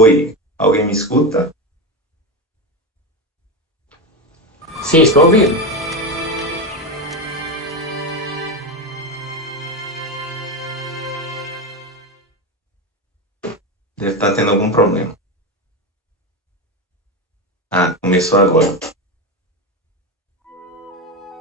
Oi, alguém me escuta? Sim, estou ouvindo. Deve estar tendo algum problema. Ah, começou agora.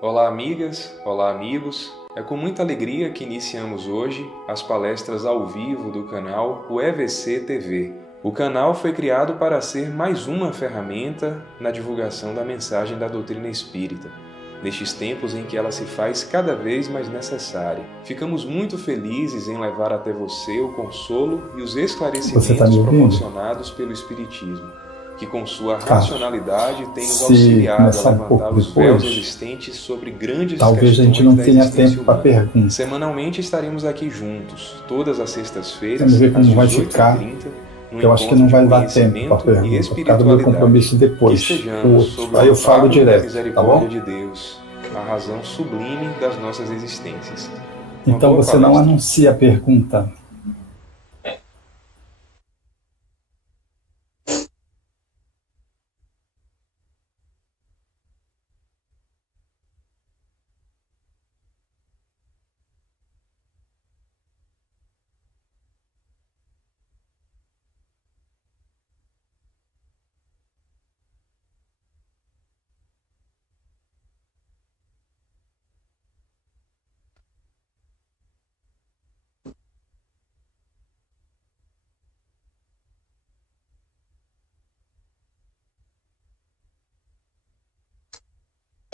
Olá, amigas, olá, amigos. É com muita alegria que iniciamos hoje as palestras ao vivo do canal o EVC TV. O canal foi criado para ser mais uma ferramenta na divulgação da mensagem da doutrina espírita, nestes tempos em que ela se faz cada vez mais necessária. Ficamos muito felizes em levar até você o consolo e os Você está me esclarecimentos ouvindo? proporcionados pelo Espiritismo, que com sua Tá. racionalidade tem nos Se auxiliado a começar um levantar pouco os véus depois, existentes sobre grandes talvez a gente questões não da tenha existência tempo para humana. pergunta. Semanalmente estaremos aqui juntos, todas as Vamos sextas-feiras, ver às como vai ficar, 18h30, no que eu acho que encontro não de vai dar tempo para conhecimento e pergunta, por causa do meu espiritualidade. compromisso Que depois, o estejamos sob outro. o Aí eu falo amparo da direto, tá misericórdia bom? de Deus, a razão sublime das nossas existências. Uma Então boa você não palestra. anuncia a pergunta.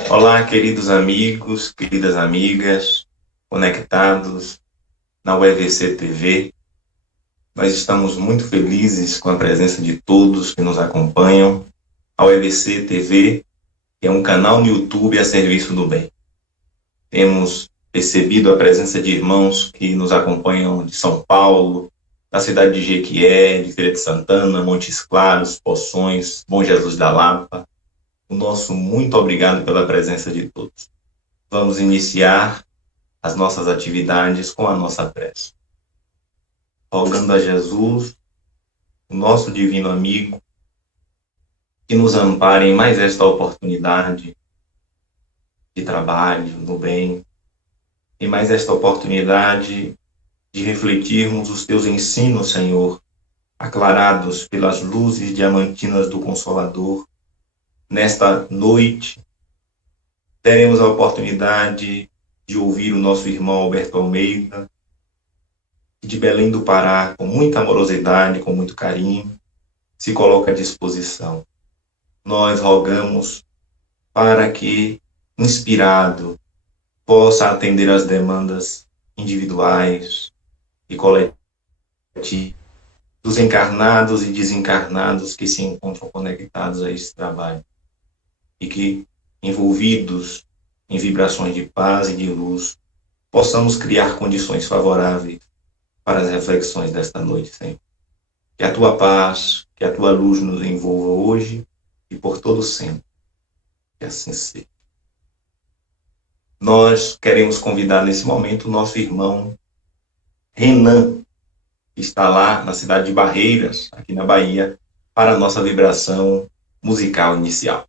Olá, queridos amigos, queridas amigas, conectados na UEVC TV. Nós estamos muito felizes com a presença de todos que nos acompanham. A UEVC TV é um canal no YouTube a serviço do bem. Temos percebido a presença de irmãos que nos acompanham de São Paulo, da cidade de Jequié, de Feira de Santana, Montes Claros, Poções, Bom Jesus da Lapa. O nosso muito obrigado pela presença de todos. Vamos iniciar as nossas atividades com a nossa prece. Rogando a Jesus, o nosso divino amigo, que nos ampare em mais esta oportunidade de trabalho, no bem, e mais esta oportunidade de refletirmos os teus ensinos, Senhor, aclarados pelas luzes diamantinas do Consolador. Nesta noite, teremos a oportunidade de ouvir o nosso irmão Alberto Almeida, que de Belém do Pará, com muita amorosidade, com muito carinho, se coloca à disposição. Nós rogamos para que, inspirado, possa atender às demandas individuais e coletivas dos encarnados e desencarnados que se encontram conectados a esse trabalho e que, envolvidos em vibrações de paz e de luz, possamos criar condições favoráveis para as reflexões desta noite, Senhor. Que a tua paz, que a tua luz nos envolva hoje e por todo sempre. Que assim seja. Nós queremos convidar nesse momento o nosso irmão Renan, que está lá na cidade de Barreiras, aqui na Bahia, para a nossa vibração musical inicial.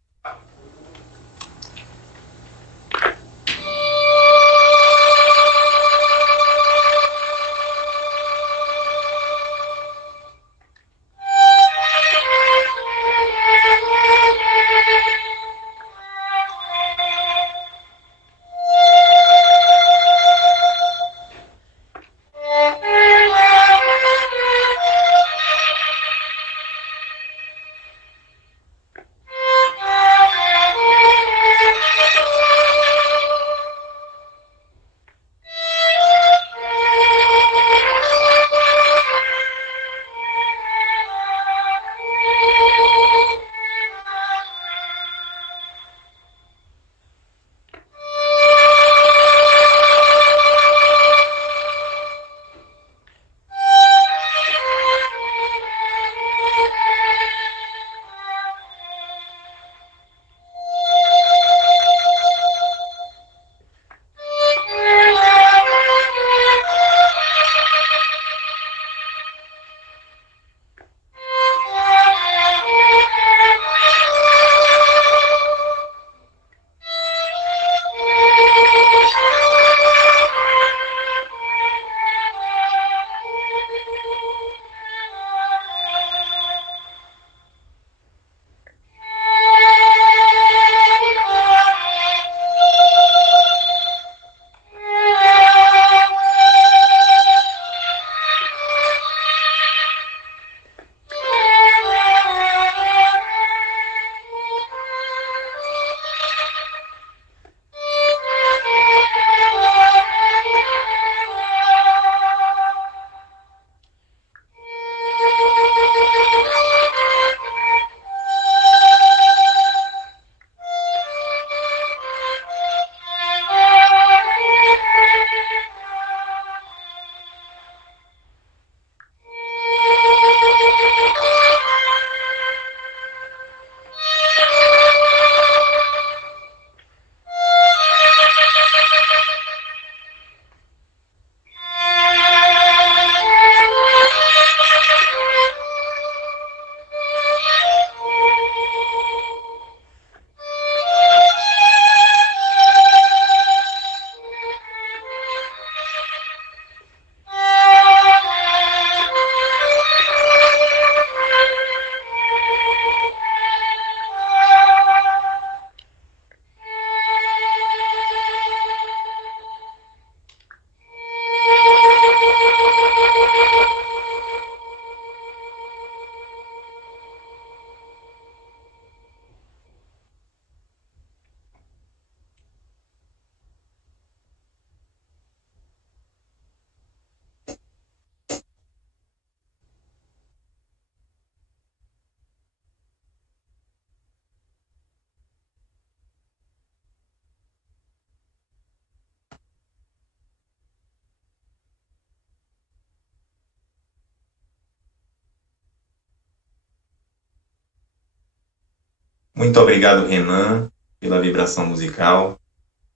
Muito obrigado, Renan, pela vibração musical.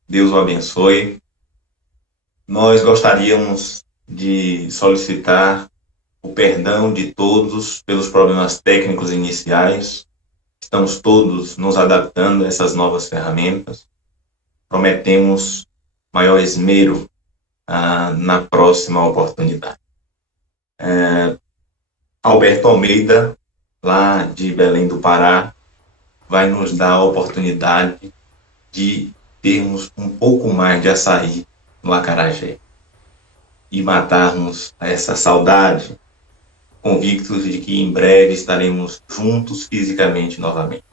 Deus o abençoe. Nós gostaríamos de solicitar o perdão de todos pelos problemas técnicos iniciais. Estamos todos nos adaptando a essas novas ferramentas. Prometemos maior esmero na próxima oportunidade. Alberto Almeida, lá de Belém do Pará, vai nos dar a oportunidade de termos um pouco mais de açaí no acarajé e matarmos essa saudade, convictos de que em breve estaremos juntos fisicamente novamente.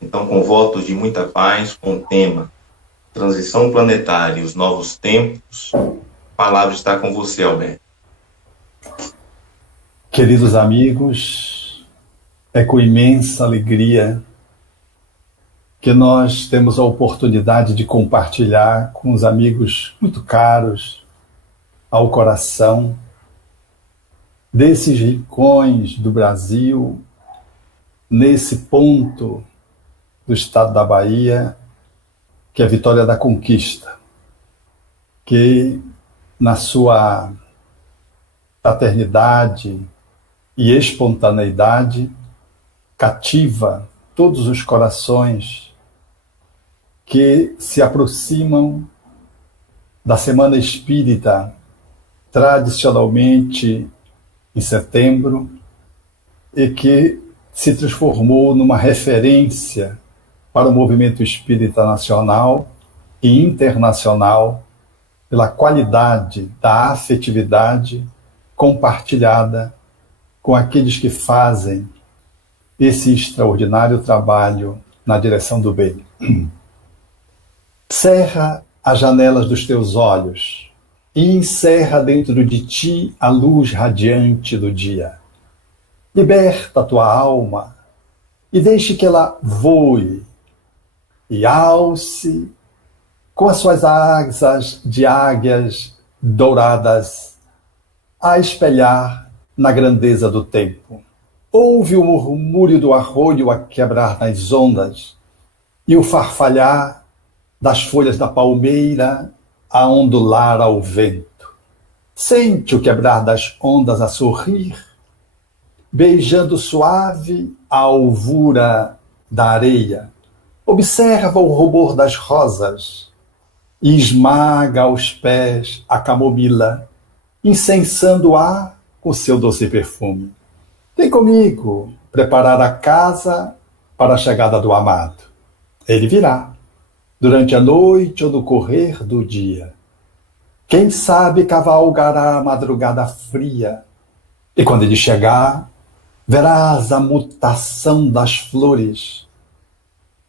Então, com votos de muita paz, com o tema Transição Planetária e os Novos Tempos, a palavra está com você, Alberto. Queridos amigos, é com imensa alegria que nós temos a oportunidade de compartilhar com os amigos muito caros ao coração desses rincões do Brasil, nesse ponto do estado da Bahia, que é Vitória da Conquista, que na sua fraternidade e espontaneidade cativa todos os corações que se aproximam da Semana Espírita, tradicionalmente em setembro, e que se transformou numa referência para o movimento espírita nacional e internacional pela qualidade da afetividade compartilhada com aqueles que fazem esse extraordinário trabalho na direção do bem. Cerra as janelas dos teus olhos e encerra dentro de ti a luz radiante do dia. Liberta a tua alma e deixe que ela voe e alce com as suas asas de águias douradas a espelhar na grandeza do tempo. Ouve o murmúrio do arroio a quebrar nas ondas e o farfalhar das folhas da palmeira a ondular ao vento. Sente o quebrar das ondas a sorrir, beijando suave a alvura da areia. Observa o rubor das rosas e esmaga aos pés a camomila, incensando-a com seu doce perfume. Vem comigo preparar a casa para a chegada do amado. Ele virá, durante a noite ou no correr do dia. Quem sabe cavalgará a madrugada fria, e quando ele chegar, verás a mutação das flores.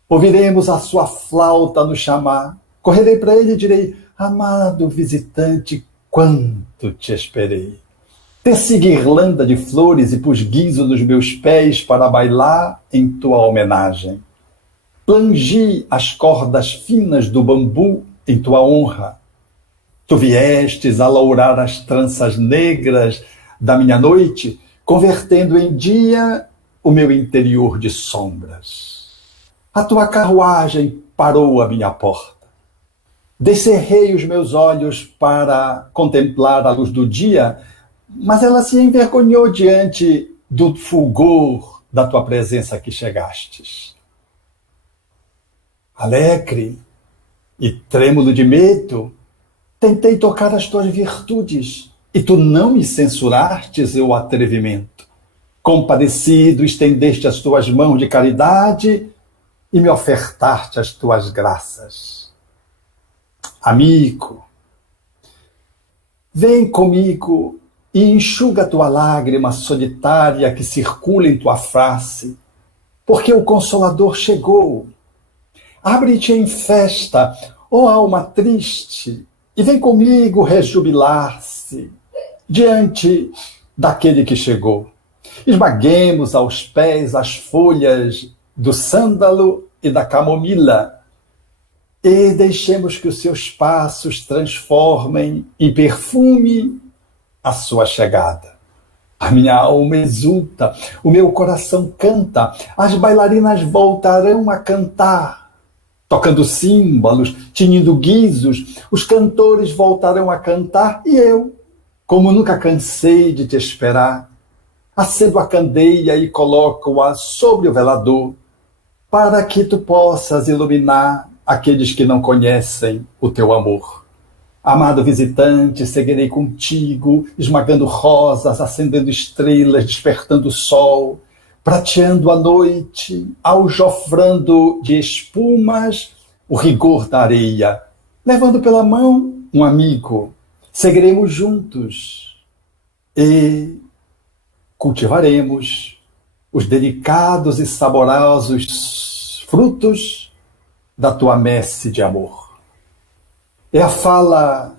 Ouviremos a sua flauta nos chamar. Correrei para ele e direi: amado visitante, quanto te esperei. Teci guirlanda de flores e pus guiso nos meus pés para bailar em tua homenagem. Plangi as cordas finas do bambu em tua honra. Tu viestes alourar as tranças negras da minha noite, convertendo em dia o meu interior de sombras. A tua carruagem parou à minha porta. Descerrei os meus olhos para contemplar a luz do dia, mas ela se envergonhou diante do fulgor da tua presença que chegastes. Alegre e trêmulo de medo, tentei tocar as tuas virtudes, e tu não me censurastes o atrevimento. Compadecido, estendeste as tuas mãos de caridade e me ofertaste as tuas graças. Amigo, vem comigo e enxuga tua lágrima solitária que circula em tua face, porque o Consolador chegou. Abre-te em festa, ó alma triste, e vem comigo rejubilar-se diante daquele que chegou. Esmaguemos aos pés as folhas do sândalo e da camomila e deixemos que os seus passos transformem em perfume a sua chegada. A minha alma exulta, o meu coração canta, as bailarinas voltarão a cantar. Tocando símbolos, tinindo guizos, os cantores voltarão a cantar e eu, como nunca cansei de te esperar, acendo a candeia e coloco-a sobre o velador, para que tu possas iluminar aqueles que não conhecem o teu amor. Amado visitante, seguirei contigo, esmagando rosas, acendendo estrelas, despertando o sol, prateando a noite, aljofrando de espumas o rigor da areia, levando pela mão um amigo. Seguiremos juntos e cultivaremos os delicados e saborosos frutos da tua messe de amor. É a fala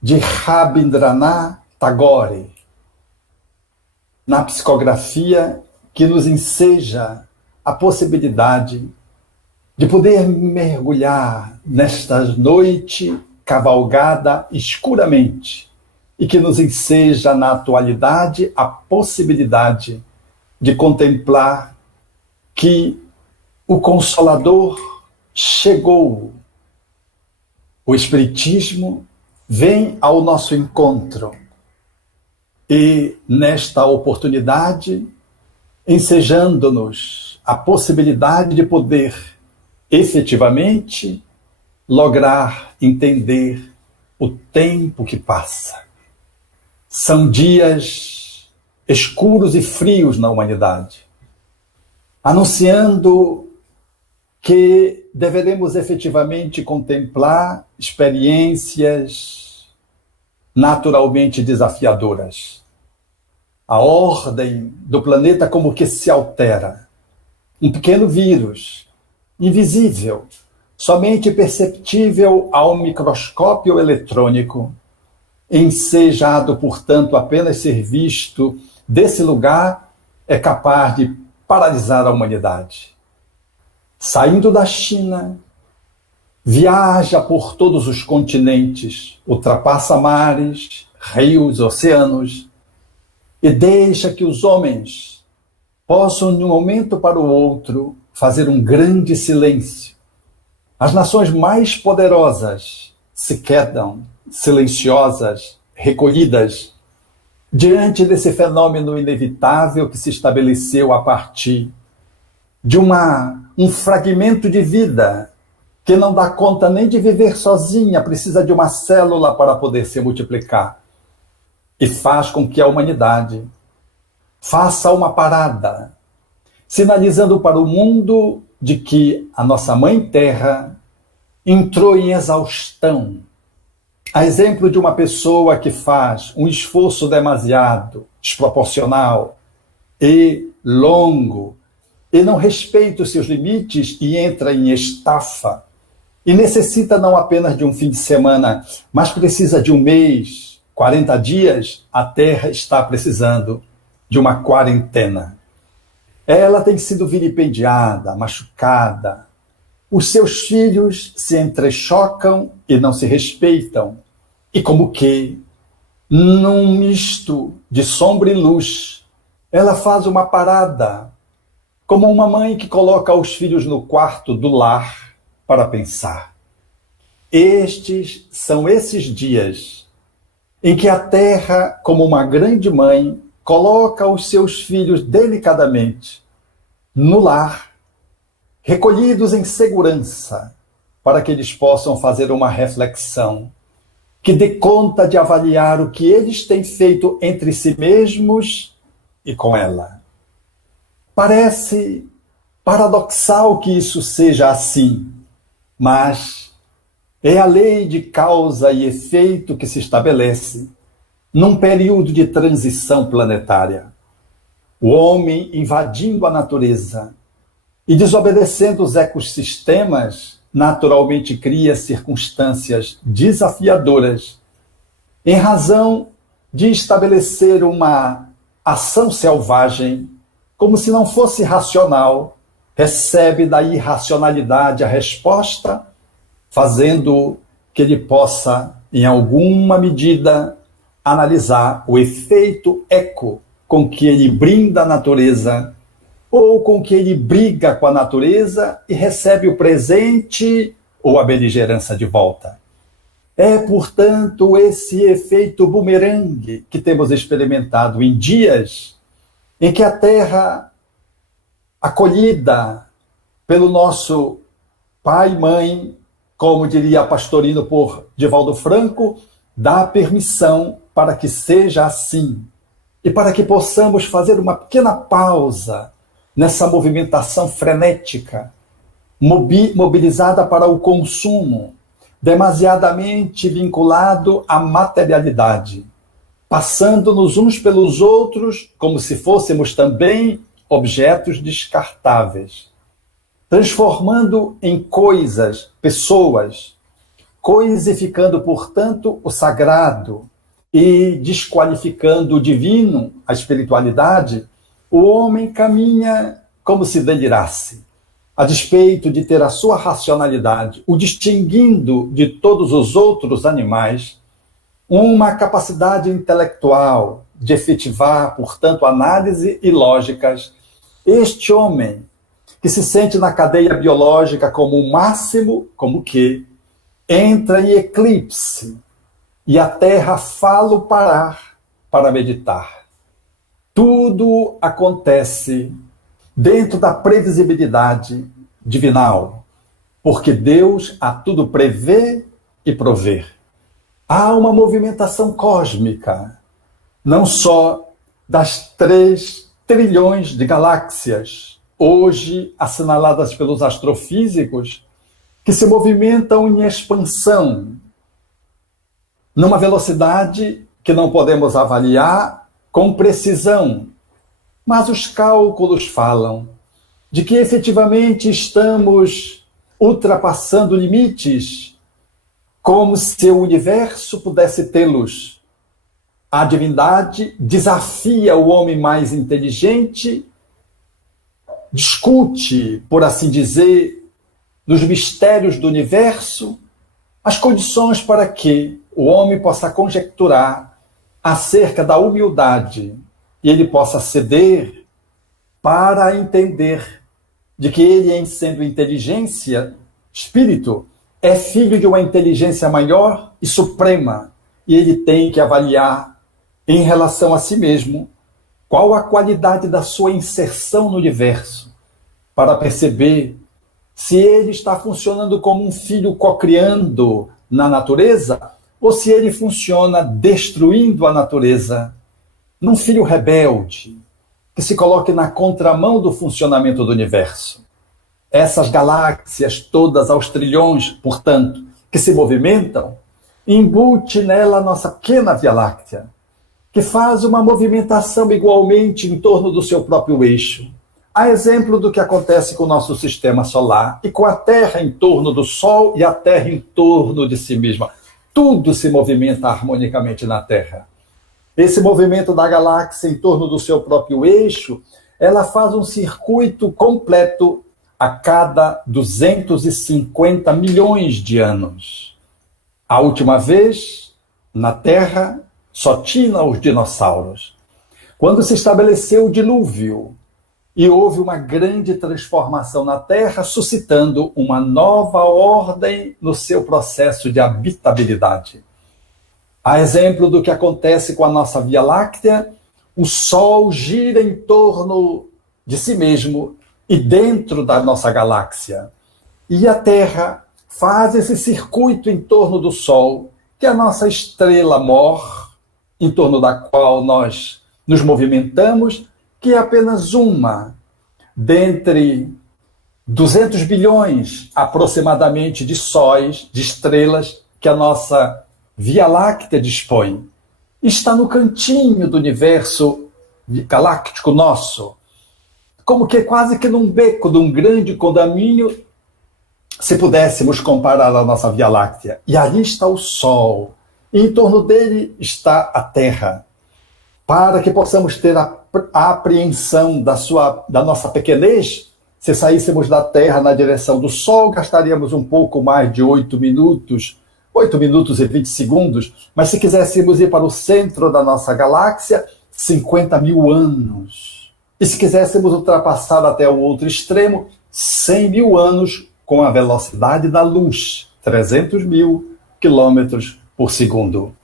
de Rabindranath Tagore, na psicografia que nos enseja a possibilidade de poder mergulhar nesta noite cavalgada escuramente e que nos enseja na atualidade a possibilidade de contemplar que o Consolador chegou. O Espiritismo vem ao nosso encontro e, nesta oportunidade, ensejando-nos a possibilidade de poder efetivamente lograr entender o tempo que passa. São dias escuros e frios na humanidade, anunciando que deveremos efetivamente contemplar experiências naturalmente desafiadoras. A ordem do planeta como que se altera. Um pequeno vírus, invisível, somente perceptível ao microscópio eletrônico, ensejado, portanto, apenas ser visto desse lugar, é capaz de paralisar a humanidade. Saindo da China, viaja por todos os continentes, ultrapassa mares, rios, oceanos, e deixa que os homens possam, de um momento para o outro, fazer um grande silêncio. As nações mais poderosas se quedam silenciosas, recolhidas, diante desse fenômeno inevitável que se estabeleceu a partir de um fragmento de vida que não dá conta nem de viver sozinha, precisa de uma célula para poder se multiplicar. E faz com que a humanidade faça uma parada, sinalizando para o mundo de que a nossa Mãe Terra entrou em exaustão. A exemplo de uma pessoa que faz um esforço demasiado, desproporcional e longo, e não respeita os seus limites e entra em estafa, e necessita não apenas de um fim de semana, mas precisa de um mês, 40 dias, a Terra está precisando de uma quarentena. Ela tem sido vilipendiada, machucada. Os seus filhos se entrechocam e não se respeitam. E como que, num misto de sombra e luz, ela faz uma parada, como uma mãe que coloca os filhos no quarto do lar para pensar. Estes são esses dias em que a Terra, como uma grande mãe, coloca os seus filhos delicadamente no lar, recolhidos em segurança, para que eles possam fazer uma reflexão que dê conta de avaliar o que eles têm feito entre si mesmos e com ela. Parece paradoxal que isso seja assim, mas é a lei de causa e efeito que se estabelece num período de transição planetária. O homem invadindo a natureza e desobedecendo os ecossistemas naturalmente cria circunstâncias desafiadoras em razão de estabelecer uma ação selvagem como se não fosse racional, recebe da irracionalidade a resposta, fazendo que ele possa, em alguma medida, analisar o efeito eco com que ele brinda a natureza, ou com que ele briga com a natureza e recebe o presente ou a beligerância de volta. É, portanto, esse efeito bumerangue que temos experimentado em dias em que a Terra, acolhida pelo nosso pai e mãe, como diria Pastorino por Divaldo Franco, dá permissão para que seja assim e para que possamos fazer uma pequena pausa nessa movimentação frenética, mobilizada para o consumo, demasiadamente vinculado à materialidade, passando-nos uns pelos outros como se fôssemos também objetos descartáveis, transformando em coisas, pessoas, coisificando, portanto, o sagrado e desqualificando o divino, a espiritualidade. O homem caminha como se delirasse, a despeito de ter a sua racionalidade, o distinguindo de todos os outros animais, uma capacidade intelectual de efetivar, portanto, análise e lógicas. Este homem que se sente na cadeia biológica como o máximo, como que entra em eclipse e a Terra fala parar para meditar. Tudo acontece dentro da previsibilidade divinal, porque Deus a tudo prevê e prover. Há uma movimentação cósmica, não só das 3 trilhões de galáxias, hoje assinaladas pelos astrofísicos, que se movimentam em expansão, numa velocidade que não podemos avaliar com precisão, mas os cálculos falam de que efetivamente estamos ultrapassando limites, como se o universo pudesse tê-los. A divindade desafia o homem mais inteligente, discute, por assim dizer, nos mistérios do universo, as condições para que o homem possa conjecturar acerca da humildade e ele possa ceder para entender de que ele, em sendo inteligência, espírito, é filho de uma inteligência maior e suprema, e ele tem que avaliar em relação a si mesmo qual a qualidade da sua inserção no universo, para perceber se ele está funcionando como um filho cocriando na natureza ou se ele funciona destruindo a natureza, num filho rebelde que se coloque na contramão do funcionamento do universo. Essas galáxias todas aos trilhões, portanto, que se movimentam, embute nela a nossa pequena Via Láctea, que faz uma movimentação igualmente em torno do seu próprio eixo. A exemplo do que acontece com o nosso sistema solar e com a Terra em torno do Sol e a Terra em torno de si mesma. Tudo se movimenta harmonicamente na Terra. Esse movimento da galáxia em torno do seu próprio eixo, ela faz um circuito completo a cada 250 milhões de anos. A última vez, na Terra, só tinha os dinossauros. Quando se estabeleceu o dilúvio e houve uma grande transformação na Terra, suscitando uma nova ordem no seu processo de habitabilidade. A exemplo do que acontece com a nossa Via Láctea, o Sol gira em torno de si mesmo e dentro da nossa galáxia. E a Terra faz esse circuito em torno do Sol, que é a nossa estrela-mor, em torno da qual nós nos movimentamos, que é apenas uma dentre 200 bilhões aproximadamente de sóis, de estrelas, que a nossa Via Láctea dispõe. Está no cantinho do universo galáctico nosso, como que quase que num beco de um grande condomínio, se pudéssemos comparar a nossa Via Láctea. E ali está o Sol, e em torno dele está a Terra, para que possamos ter a apreensão da nossa pequenez. Se saíssemos da Terra na direção do Sol, gastaríamos um pouco mais de 8 minutos e 20 segundos, mas se quiséssemos ir para o centro da nossa galáxia, 50 mil anos. E se quiséssemos ultrapassar até o outro extremo, 100 mil anos com a velocidade da luz, 300 mil quilômetros por segundo.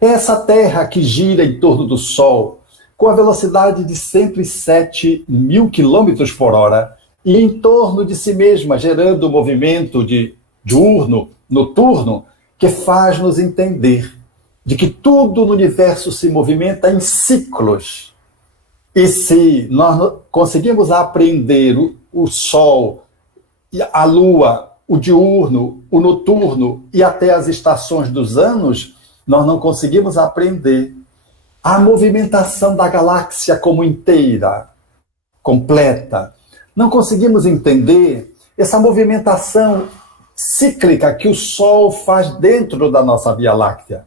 Essa Terra que gira em torno do Sol, com a velocidade de 107 mil quilômetros por hora, e em torno de si mesma, gerando um movimento de diurno, noturno, que faz nos entender de que tudo no universo se movimenta em ciclos. E se nós conseguimos aprender o Sol, a Lua, o diurno, o noturno e até as estações dos anos, nós não conseguimos aprender a movimentação da galáxia como inteira, completa. Não conseguimos entender essa movimentação cíclica que o Sol faz dentro da nossa Via Láctea.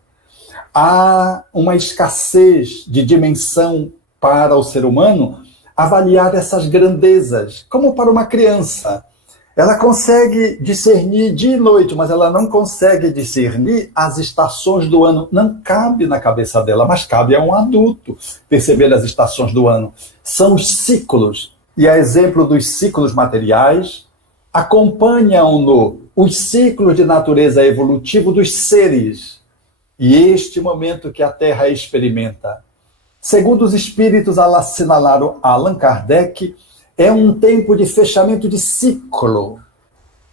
Há uma escassez de dimensão para o ser humano avaliar essas grandezas, como para uma criança. Ela consegue discernir dia e noite, mas ela não consegue discernir as estações do ano. Não cabe na cabeça dela, mas cabe a um adulto perceber as estações do ano. São os ciclos. E a exemplo dos ciclos materiais, acompanham-no os ciclos de natureza evolutiva dos seres. E este momento que a Terra experimenta, segundo os espíritos assinalaram Allan Kardec, é um tempo de fechamento de ciclo,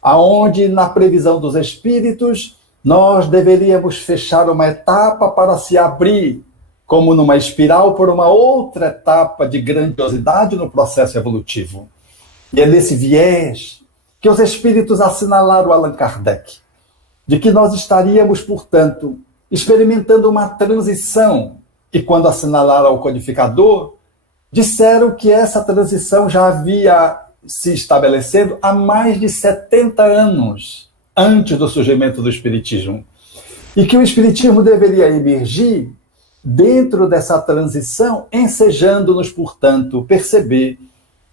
aonde, na previsão dos espíritos, nós deveríamos fechar uma etapa para se abrir, como numa espiral, por uma outra etapa de grandiosidade no processo evolutivo. E é nesse viés que os espíritos assinalaram Allan Kardec, de que nós estaríamos, portanto, experimentando uma transição. E quando assinalaram o codificador, disseram que essa transição já havia se estabelecendo há mais de 70 anos antes do surgimento do Espiritismo. E que o Espiritismo deveria emergir dentro dessa transição, ensejando-nos, portanto, perceber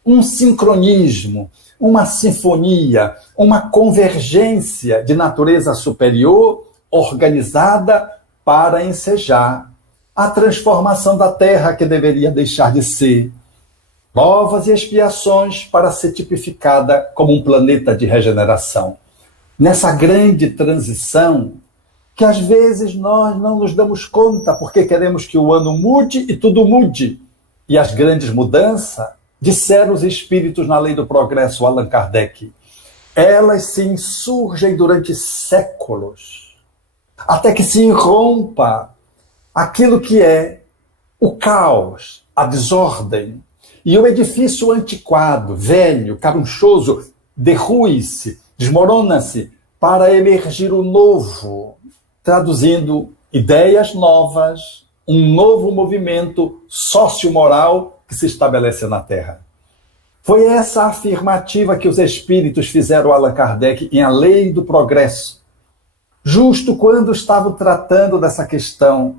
um sincronismo, uma sinfonia, uma convergência de natureza superior organizada para ensejar a transformação da Terra, que deveria deixar de ser provas e expiações para ser tipificada como um planeta de regeneração. Nessa grande transição, que às vezes nós não nos damos conta, porque queremos que o ano mude e tudo mude. E as grandes mudanças, disseram os espíritos na lei do progresso, Allan Kardec, elas se insurgem durante séculos, até que se irrompa aquilo que é o caos, a desordem, e o edifício antiquado, velho, carunchoso, derrui-se, desmorona-se, para emergir o novo, traduzindo ideias novas, um novo movimento sociomoral que se estabelece na Terra. Foi essa afirmativa que os espíritos fizeram a Allan Kardec em A Lei do Progresso, justo quando estavam tratando dessa questão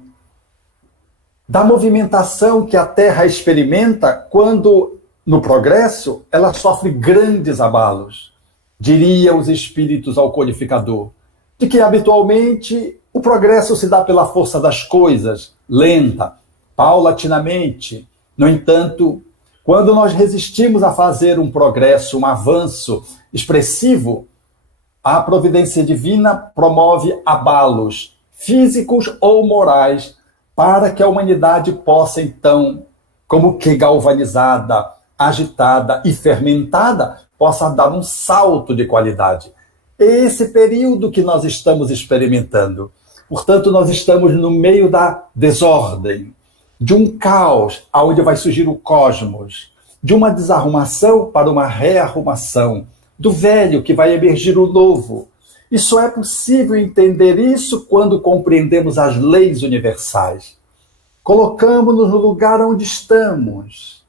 da movimentação que a Terra experimenta quando, no progresso, ela sofre grandes abalos. Diriam os espíritos ao codificador, de que habitualmente o progresso se dá pela força das coisas, lenta, paulatinamente. No entanto, quando nós resistimos a fazer um progresso, um avanço expressivo, a providência divina promove abalos físicos ou morais para que a humanidade possa, então, como que galvanizada, agitada e fermentada, possa dar um salto de qualidade. Esse período que nós estamos experimentando. Portanto, nós estamos no meio da desordem, de um caos, onde vai surgir o cosmos, de uma desarrumação para uma rearrumação, do velho que vai emergir o novo. E só é possível entender isso quando compreendemos as leis universais. Colocamos-nos no lugar onde estamos,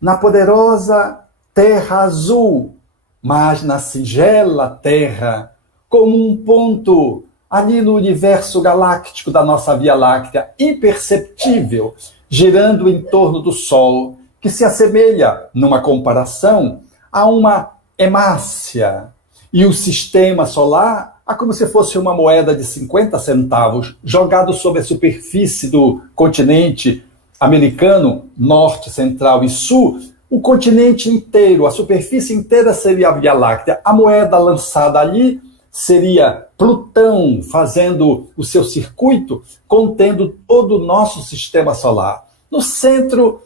na poderosa terra azul, mas na singela terra, como um ponto ali no universo galáctico da nossa Via Láctea, imperceptível, girando em torno do Sol, que se assemelha, numa comparação, a uma hemácia. E o sistema solar é como se fosse uma moeda de 50 centavos jogado sobre a superfície do continente americano, norte, central e sul, o continente inteiro, a superfície inteira seria a Via Láctea. A moeda lançada ali seria Plutão fazendo o seu circuito, contendo todo o nosso sistema solar. No centro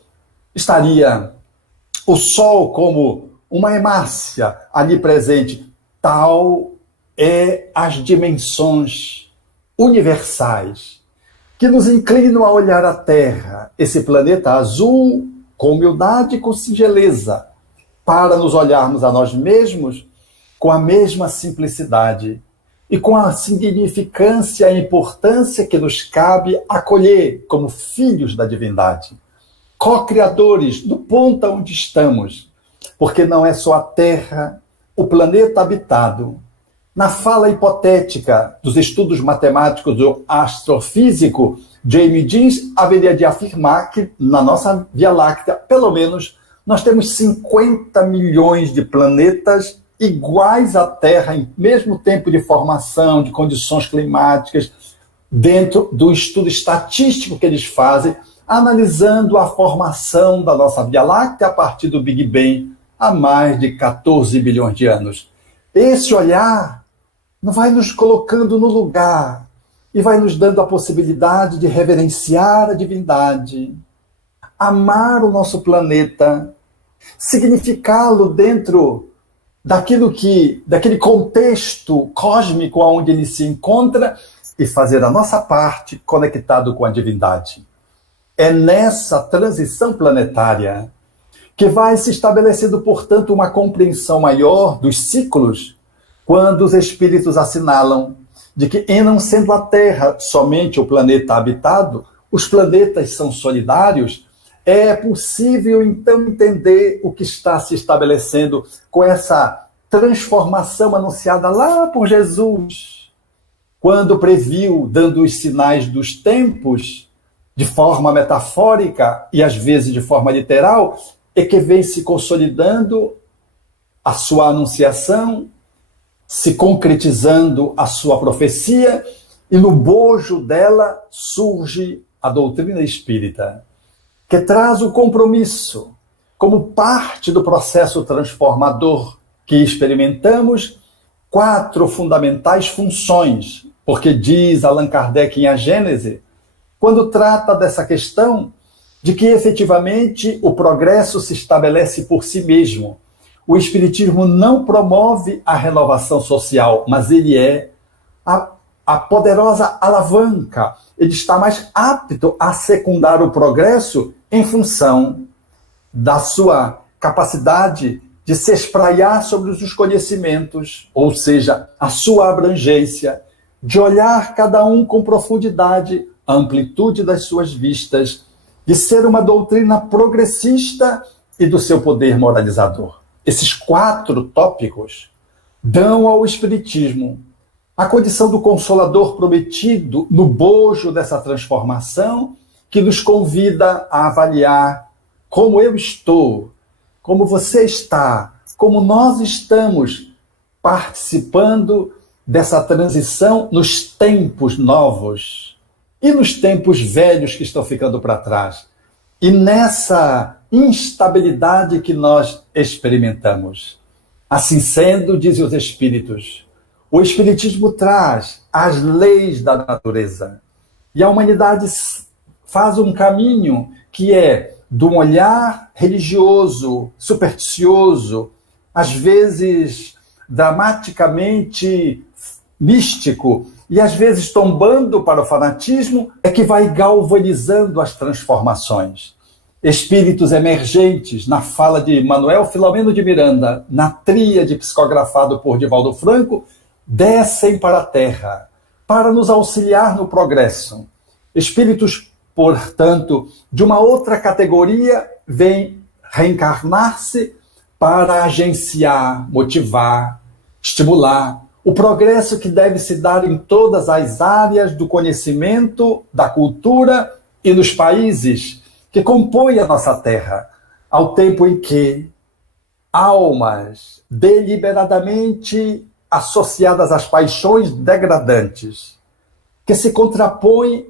estaria o Sol como uma hemácia ali presente. Tal é as dimensões universais que nos inclinam a olhar a Terra, esse planeta azul, com humildade e com singeleza, para nos olharmos a nós mesmos com a mesma simplicidade e com a significância e importância que nos cabe acolher como filhos da divindade, co-criadores do ponto onde estamos, porque não é só a Terra, o planeta habitado. Na fala hipotética dos estudos matemáticos do astrofísico James Jeans, haveria de afirmar que na nossa Via Láctea, pelo menos, nós temos 50 milhões de planetas iguais à Terra, em mesmo tempo de formação, de condições climáticas, dentro do estudo estatístico que eles fazem, analisando a formação da nossa Via Láctea a partir do Big Bang, há mais de 14 bilhões de anos. Esse olhar não vai nos colocando no lugar e vai nos dando a possibilidade de reverenciar a divindade, amar o nosso planeta, significá-lo dentro daquele contexto cósmico onde ele se encontra e fazer a nossa parte conectado com a divindade. É nessa transição planetária que vai se estabelecendo, portanto, uma compreensão maior dos ciclos, quando os espíritos assinalam de que, em não sendo a Terra somente o planeta habitado, os planetas são solidários, é possível, então, entender o que está se estabelecendo com essa transformação anunciada lá por Jesus, quando previu, dando os sinais dos tempos, de forma metafórica e, às vezes, de forma literal, e que vem se consolidando a sua anunciação, se concretizando a sua profecia, e no bojo dela surge a doutrina espírita, que traz o compromisso, como parte do processo transformador que experimentamos, 4 fundamentais funções, porque diz Allan Kardec em A Gênese, quando trata dessa questão de que efetivamente o progresso se estabelece por si mesmo. O Espiritismo não promove a renovação social, mas ele é a poderosa alavanca. Ele está mais apto a secundar o progresso em função da sua capacidade de se espraiar sobre os conhecimentos, ou seja, a sua abrangência, de olhar cada um com profundidade, a amplitude das suas vistas, de ser uma doutrina progressista e do seu poder moralizador. Esses 4 tópicos dão ao Espiritismo a condição do Consolador prometido no bojo dessa transformação, que nos convida a avaliar como eu estou, como você está, como nós estamos participando dessa transição nos tempos novos e nos tempos velhos que estão ficando para trás. E nessa instabilidade que nós experimentamos. Assim sendo, dizem os Espíritos, o Espiritismo traz as leis da natureza. E a humanidade faz um caminho que é de um olhar religioso, supersticioso, às vezes dramaticamente místico, e às vezes tombando para o fanatismo, é que vai galvanizando as transformações. Espíritos emergentes, na fala de Manuel Filomeno de Miranda, na tríade psicografado por Divaldo Franco, descem para a Terra, para nos auxiliar no progresso. Espíritos, portanto, de uma outra categoria, vêm reencarnar-se para agenciar, motivar, estimular o progresso que deve se dar em todas as áreas do conhecimento, da cultura e nos países que compõem a nossa terra, ao tempo em que almas deliberadamente associadas às paixões degradantes, que se contrapõem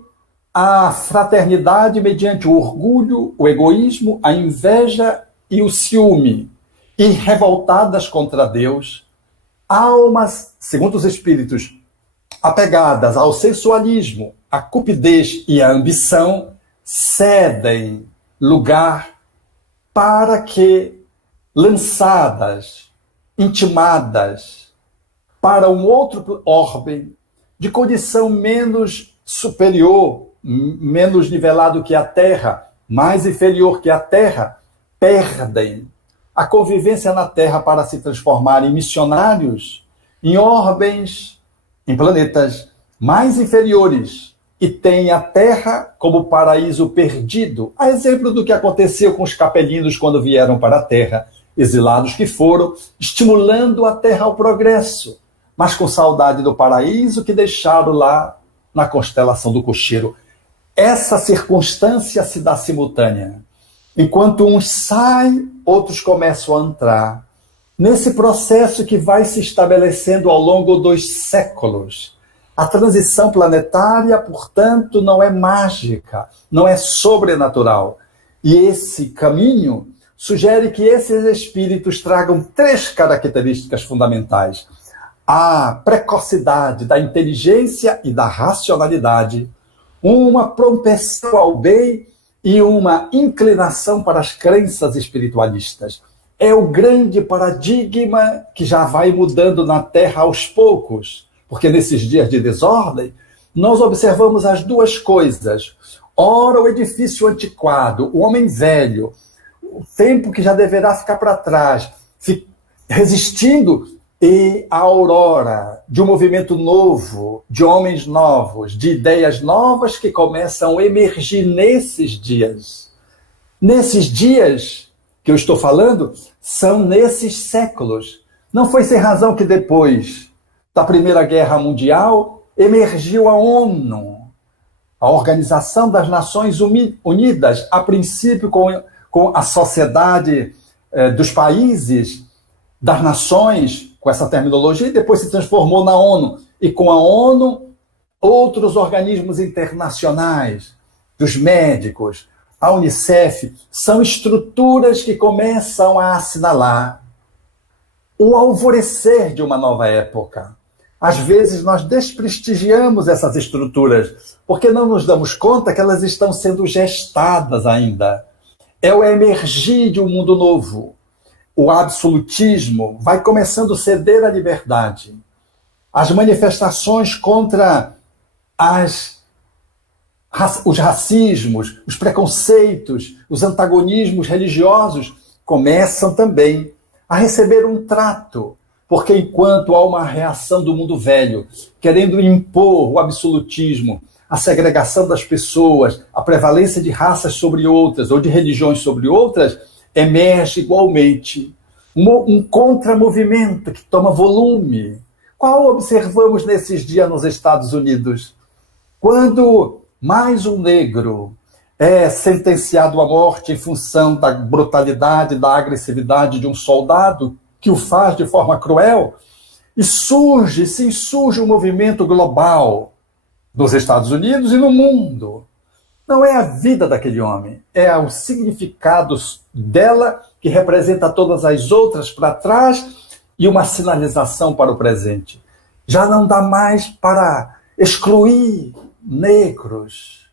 a fraternidade mediante o orgulho, o egoísmo, a inveja e o ciúme, e revoltadas contra Deus, almas, segundo os espíritos, apegadas ao sensualismo, à cupidez e à ambição, cedem lugar para que, lançadas, intimadas para um outro orbe de condição menos superior, menos nivelado que a Terra, mais inferior que a Terra, perdem a convivência na Terra para se transformar em missionários, em orbes, em planetas mais inferiores, e têm a Terra como paraíso perdido, a exemplo do que aconteceu com os capelinos quando vieram para a Terra, exilados que foram, estimulando a Terra ao progresso, mas com saudade do paraíso que deixaram lá na constelação do cocheiro. Essa circunstância se dá simultânea. Enquanto uns saem, outros começam a entrar. Nesse processo que vai se estabelecendo ao longo dos séculos. A transição planetária, portanto, não é mágica, não é sobrenatural. E esse caminho sugere que esses espíritos tragam 3 características fundamentais: a precocidade da inteligência e da racionalidade, uma propensão ao bem e uma inclinação para as crenças espiritualistas. É o grande paradigma que já vai mudando na Terra aos poucos, porque nesses dias de desordem, nós observamos as duas coisas. Ora, o edifício antiquado, o homem velho, o tempo que já deverá ficar para trás, resistindo, e a aurora de um movimento novo, de homens novos, de ideias novas que começam a emergir nesses dias. Nesses dias que eu estou falando, são nesses séculos. Não foi sem razão que depois da Primeira Guerra Mundial emergiu a ONU, a Organização das Nações Unidas, a princípio com a sociedade dos países, das nações, com essa terminologia, e depois se transformou na ONU. E com a ONU, outros organismos internacionais, dos médicos, a Unicef, são estruturas que começam a assinalar o alvorecer de uma nova época. Às vezes nós desprestigiamos essas estruturas, porque não nos damos conta que elas estão sendo gestadas ainda. É o emergir de um mundo novo. O absolutismo vai começando a ceder à liberdade. As manifestações contra os racismos, os preconceitos, os antagonismos religiosos começam também a receber um trato, porque enquanto há uma reação do mundo velho, querendo impor o absolutismo, a segregação das pessoas, a prevalência de raças sobre outras ou de religiões sobre outras, emerge igualmente um contramovimento que toma volume. Qual observamos nesses dias nos Estados Unidos? Quando mais um negro é sentenciado à morte em função da brutalidade, da agressividade de um soldado que o faz de forma cruel, e se insurge um movimento global nos Estados Unidos e no mundo. Não é a vida daquele homem, é o significado dela que representa todas as outras para trás e uma sinalização para o presente. Já não dá mais para excluir negros,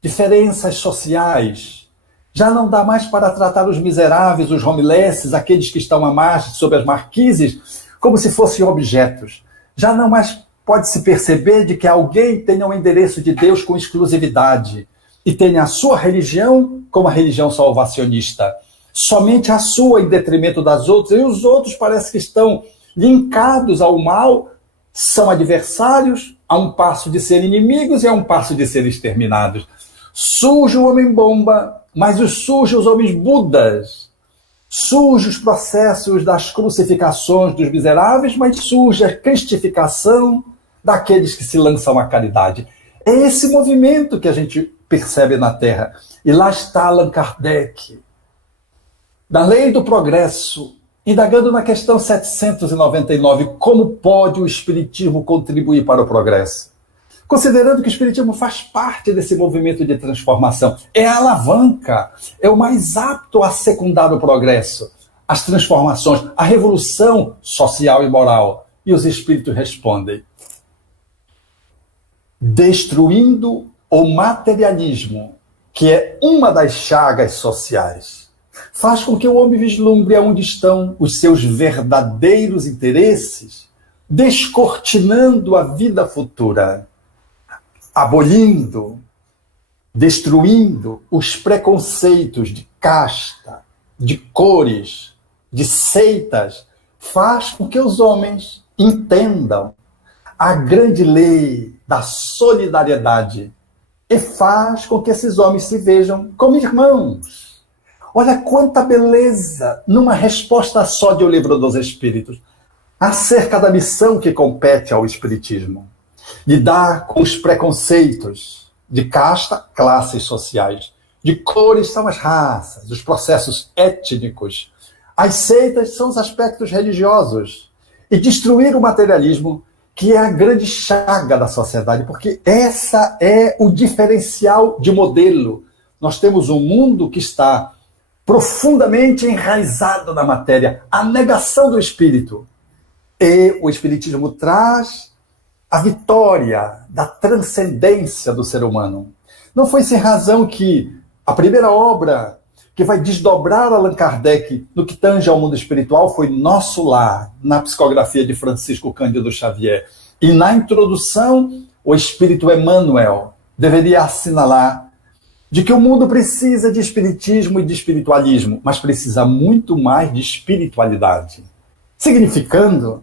diferenças sociais. Já não dá mais para tratar os miseráveis, os homelesses, aqueles que estão à margem sob as marquises, como se fossem objetos. Já não mais pode-se perceber de que alguém tenha o endereço de Deus com exclusividade e tenha a sua religião como a religião salvacionista. Somente a sua em detrimento das outras, e os outros parece que estão linkados ao mal, são adversários, a um passo de ser inimigos e a um passo de ser exterminados. Surge o homem-bomba, mas surge os homens budas. Surge os processos das crucificações dos miseráveis, mas surge a cristificação daqueles que se lançam à caridade. É esse movimento que a gente percebe na Terra. E lá está Allan Kardec, da lei do progresso, indagando na questão 799, como pode o Espiritismo contribuir para o progresso? considerando que o Espiritismo faz parte desse movimento de transformação. É a alavanca, é o mais apto a secundar o progresso, as transformações, a revolução social e moral. E os espíritos respondem: destruindo o materialismo, que é uma das chagas sociais, faz com que o homem vislumbre aonde estão os seus verdadeiros interesses, descortinando a vida futura, abolindo, destruindo os preconceitos de casta, de cores, de seitas, faz com que os homens entendam a grande lei da solidariedade e faz com que esses homens se vejam como irmãos. Olha quanta beleza numa resposta só de O Livro dos Espíritos acerca da missão que compete ao Espiritismo: lidar com os preconceitos de casta, classes sociais, de cores são as raças, os processos étnicos, as seitas são os aspectos religiosos, e destruir o materialismo, que é a grande chaga da sociedade, porque essa é o diferencial de modelo. Nós temos um mundo que está profundamente enraizado na matéria, a negação do espírito. E o Espiritismo traz a vitória da transcendência do ser humano. Não foi sem razão que a primeira obra que vai desdobrar Allan Kardec no que tange ao mundo espiritual foi Nosso Lar, na psicografia de Francisco Cândido Xavier. E na introdução, o Espírito Emmanuel deveria assinalar de que o mundo precisa de espiritismo e de espiritualismo, mas precisa muito mais de espiritualidade. Significando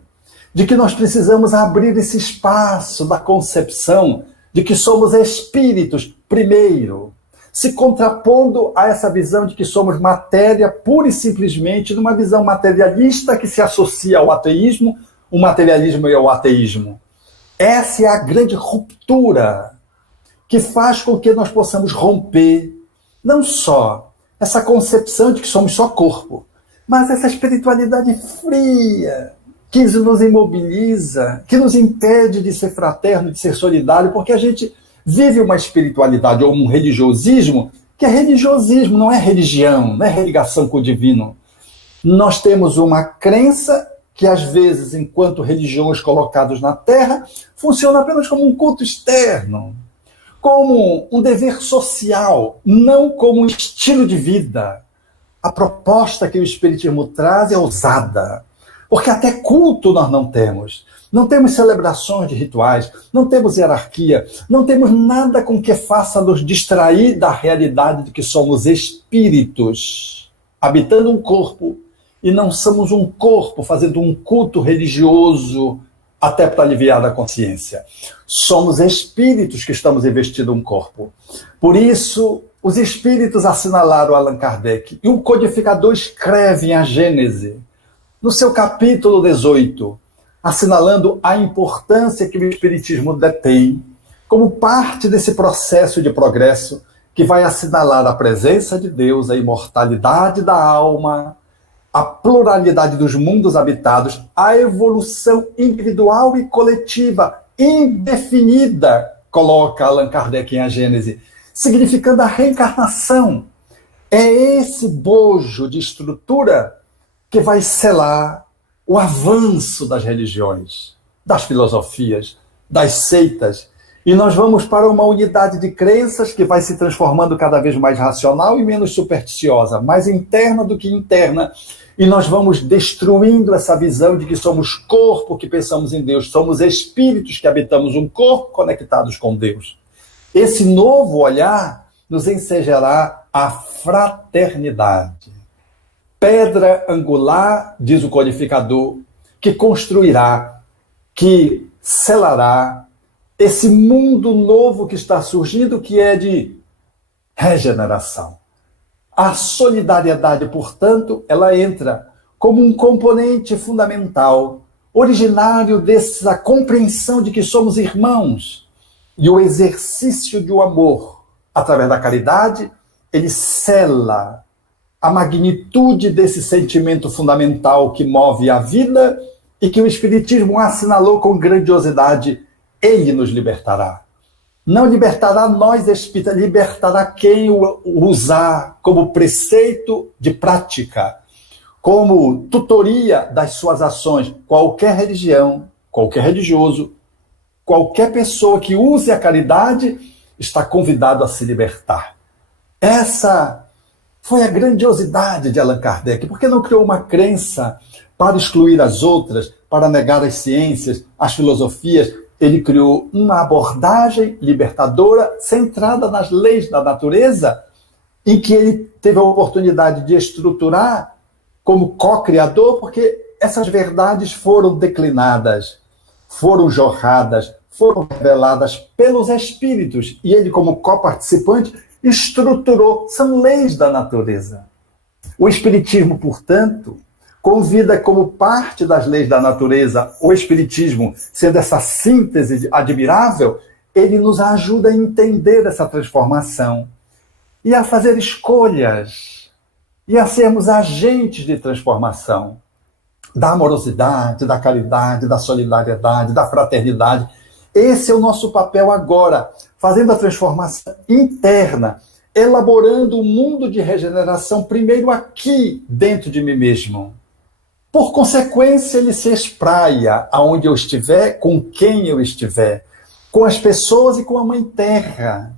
de que nós precisamos abrir esse espaço da concepção de que somos espíritos primeiro, se contrapondo a essa visão de que somos matéria pura e simplesmente, numa visão materialista que se associa ao ateísmo, o materialismo e ao ateísmo. Essa é a grande ruptura que faz com que nós possamos romper não só essa concepção de que somos só corpo, mas essa espiritualidade fria, que nos imobiliza, que nos impede de ser fraterno, de ser solidário, porque a gente vive uma espiritualidade ou um religiosismo, que é religiosismo, não é religião, não é religação com o divino. Nós temos uma crença que, às vezes, enquanto religiões colocadas na Terra, funciona apenas como um culto externo, como um dever social, não como um estilo de vida. A proposta que o Espiritismo traz é ousada, porque até culto nós não temos. Não temos celebrações de rituais, não temos hierarquia, não temos nada com que faça nos distrair da realidade de que somos espíritos, habitando um corpo, e não somos um corpo fazendo um culto religioso até para aliviar da consciência. Somos espíritos que estamos investindo um corpo. Por isso, os espíritos assinalaram Allan Kardec, e o codificador escreve em A Gênese, no seu capítulo 18, assinalando a importância que o Espiritismo detém como parte desse processo de progresso que vai assinalar a presença de Deus, a imortalidade da alma, a pluralidade dos mundos habitados, a evolução individual e coletiva indefinida, coloca Allan Kardec em A Gênese, significando a reencarnação. É esse bojo de estrutura que vai selar o avanço das religiões, das filosofias, das seitas, e nós vamos para uma unidade de crenças que vai se transformando cada vez mais racional e menos supersticiosa, mais interna do que interna, e nós vamos destruindo essa visão de que somos corpo que pensamos em Deus, somos espíritos que habitamos um corpo conectados com Deus. Esse novo olhar nos ensejará a fraternidade. Pedra angular, diz o codificador, que construirá, que selará esse mundo novo que está surgindo, que é de regeneração. A solidariedade, portanto, ela entra como um componente fundamental, originário dessa compreensão de que somos irmãos, e o exercício do amor, através da caridade, ele sela a magnitude desse sentimento fundamental que move a vida e que o Espiritismo assinalou com grandiosidade: ele nos libertará. Não libertará nós espíritas, libertará quem o usar como preceito de prática, como tutoria das suas ações. Qualquer religião, qualquer religioso, qualquer pessoa que use a caridade está convidado a se libertar. Essa foi a grandiosidade de Allan Kardec, porque não criou uma crença para excluir as outras, para negar as ciências, as filosofias. Ele criou uma abordagem libertadora centrada nas leis da natureza, em que ele teve a oportunidade de estruturar como co-criador, porque essas verdades foram declinadas, foram jorradas, foram reveladas pelos espíritos, e ele, como co-participante, estruturou, são leis da natureza. O Espiritismo, portanto, convida como parte das leis da natureza, o Espiritismo, sendo essa síntese admirável, ele nos ajuda a entender essa transformação e a fazer escolhas e a sermos agentes de transformação da amorosidade, da caridade, da solidariedade, da fraternidade. Esse é o nosso papel agora, fazendo a transformação interna, elaborando um mundo de regeneração, primeiro aqui, dentro de mim mesmo. Por consequência, ele se espraia aonde eu estiver, com quem eu estiver, com as pessoas e com a Mãe Terra.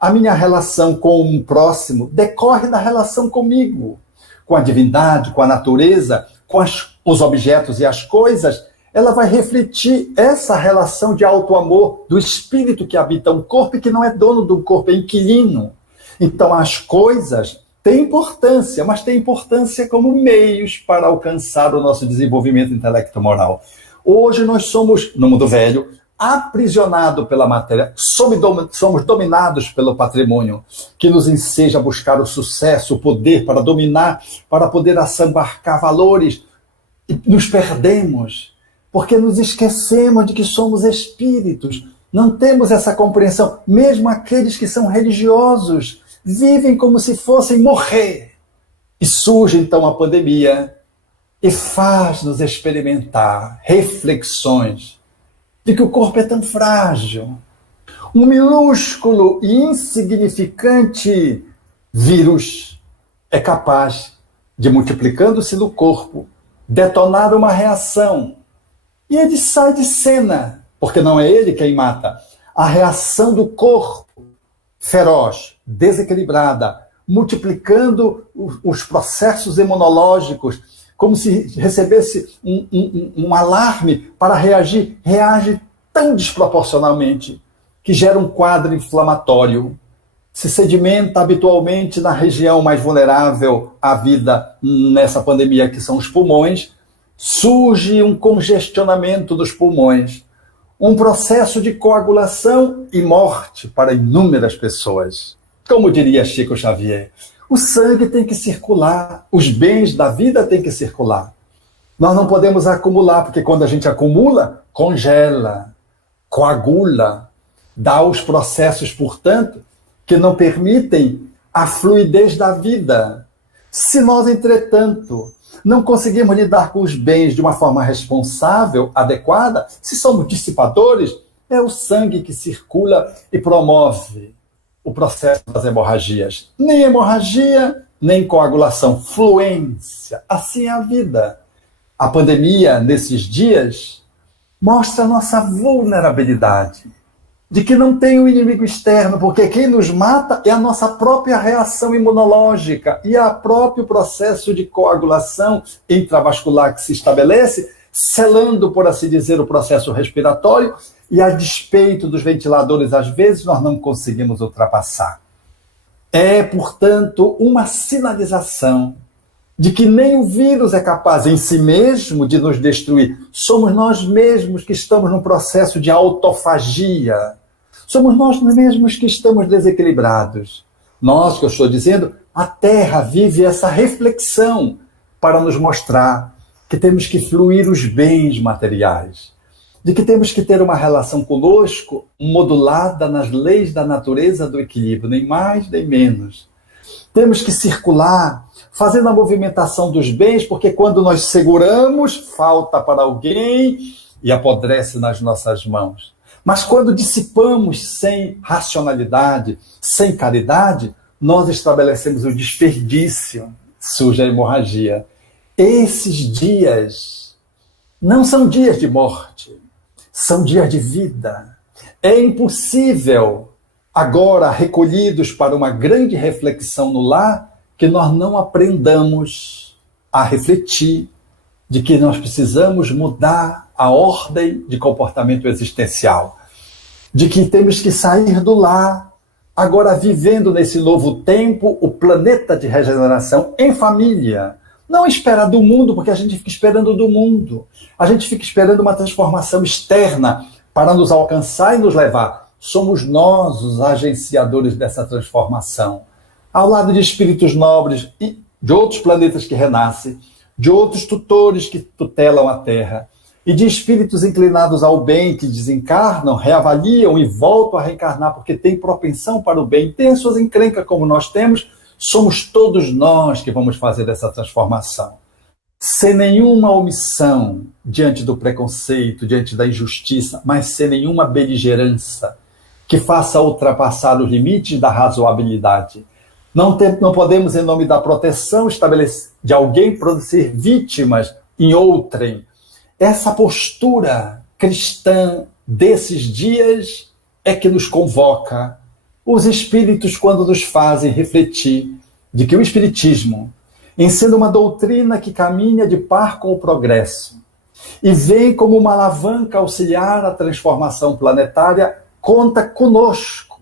A minha relação com o próximo decorre da relação comigo, com a divindade, com a natureza, com os objetos e as coisas. Ela vai refletir essa relação de auto-amor do espírito que habita um corpo e que não é dono do corpo, é inquilino. Então, as coisas têm importância, mas têm importância como meios para alcançar o nosso desenvolvimento intelecto-moral. Hoje nós somos, no mundo velho, aprisionados pela matéria, somos dominados pelo patrimônio, que nos enseja a buscar o sucesso, o poder para dominar, para poder assambarcar valores, e nos perdemos, porque nos esquecemos de que somos espíritos. Não temos essa compreensão. Mesmo aqueles que são religiosos vivem como se fossem morrer. E surge então a pandemia e faz-nos experimentar reflexões de que o corpo é tão frágil. Um minúsculo e insignificante vírus é capaz de, multiplicando-se no corpo, detonar uma reação. E ele sai de cena, porque não é ele quem mata. A reação do corpo, feroz, desequilibrada, multiplicando os processos imunológicos, como se recebesse um alarme para reagir, reage tão desproporcionalmente que gera um quadro inflamatório. Se sedimenta habitualmente na região mais vulnerável à vida nessa pandemia, que são os pulmões. Surge um congestionamento dos pulmões, um processo de coagulação e morte para inúmeras pessoas. Como diria Chico Xavier, o sangue tem que circular, os bens da vida têm que circular. Nós não podemos acumular, porque quando a gente acumula, congela, coagula, dá os processos, portanto, que não permitem a fluidez da vida. Se nós, entretanto, não conseguimos lidar com os bens de uma forma responsável, adequada, se somos dissipadores, é o sangue que circula e promove o processo das hemorragias. Nem hemorragia, nem coagulação, fluência. Assim é a vida. A pandemia, nesses dias, mostra a nossa vulnerabilidade, de que não tem um inimigo externo, porque quem nos mata é a nossa própria reação imunológica e o próprio processo de coagulação intravascular que se estabelece, selando, por assim dizer, o processo respiratório, e a despeito dos ventiladores, às vezes, nós não conseguimos ultrapassar. É, portanto, uma sinalização de que nem o vírus é capaz em si mesmo de nos destruir. Somos nós mesmos que estamos num processo de autofagia. Somos nós mesmos que estamos desequilibrados. Nós, que eu estou dizendo, a Terra vive essa reflexão para nos mostrar que temos que fluir os bens materiais, de que temos que ter uma relação conosco modulada nas leis da natureza do equilíbrio, nem mais nem menos. Temos que circular, fazendo a movimentação dos bens, porque quando nós seguramos, falta para alguém e apodrece nas nossas mãos. Mas quando dissipamos sem racionalidade, sem caridade, nós estabelecemos o desperdício, surge a hemorragia. Esses dias não são dias de morte, são dias de vida. É impossível, agora recolhidos para uma grande reflexão no lar, que nós não aprendamos a refletir de que nós precisamos mudar a ordem de comportamento existencial, de que temos que sair do lar, agora vivendo nesse novo tempo, o planeta de regeneração em família. Não esperar do mundo, porque a gente fica esperando do mundo. A gente fica esperando uma transformação externa para nos alcançar e nos levar. Somos nós os agenciadores dessa transformação. Ao lado de espíritos nobres e de outros planetas que renascem, de outros tutores que tutelam a Terra, e de espíritos inclinados ao bem que desencarnam, reavaliam e voltam a reencarnar porque têm propensão para o bem, têm as suas encrencas como nós temos, somos todos nós que vamos fazer essa transformação. Sem nenhuma omissão diante do preconceito, diante da injustiça, mas sem nenhuma beligerância que faça ultrapassar os limites da razoabilidade. Não podemos, em nome da proteção de alguém, produzir vítimas em outrem. Essa postura cristã desses dias é que nos convoca. Os espíritos, quando nos fazem refletir de que o espiritismo ensina uma doutrina que caminha de par com o progresso e vem como uma alavanca auxiliar a transformação planetária, conta conosco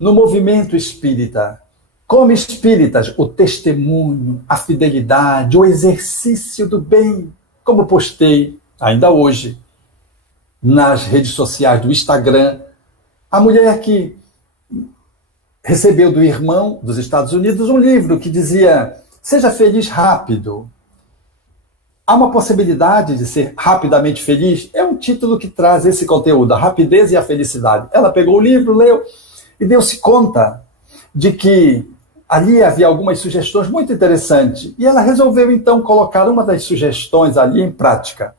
no movimento espírita. Como espíritas, o testemunho, a fidelidade, o exercício do bem, como postei ainda hoje nas redes sociais do Instagram, a mulher que recebeu do irmão dos Estados Unidos um livro que dizia: seja feliz rápido. Há uma possibilidade de ser rapidamente feliz? É um título que traz esse conteúdo, a rapidez e a felicidade. Ela pegou o livro, leu e deu-se conta de que ali havia algumas sugestões muito interessantes. E ela resolveu, então, colocar uma das sugestões ali em prática.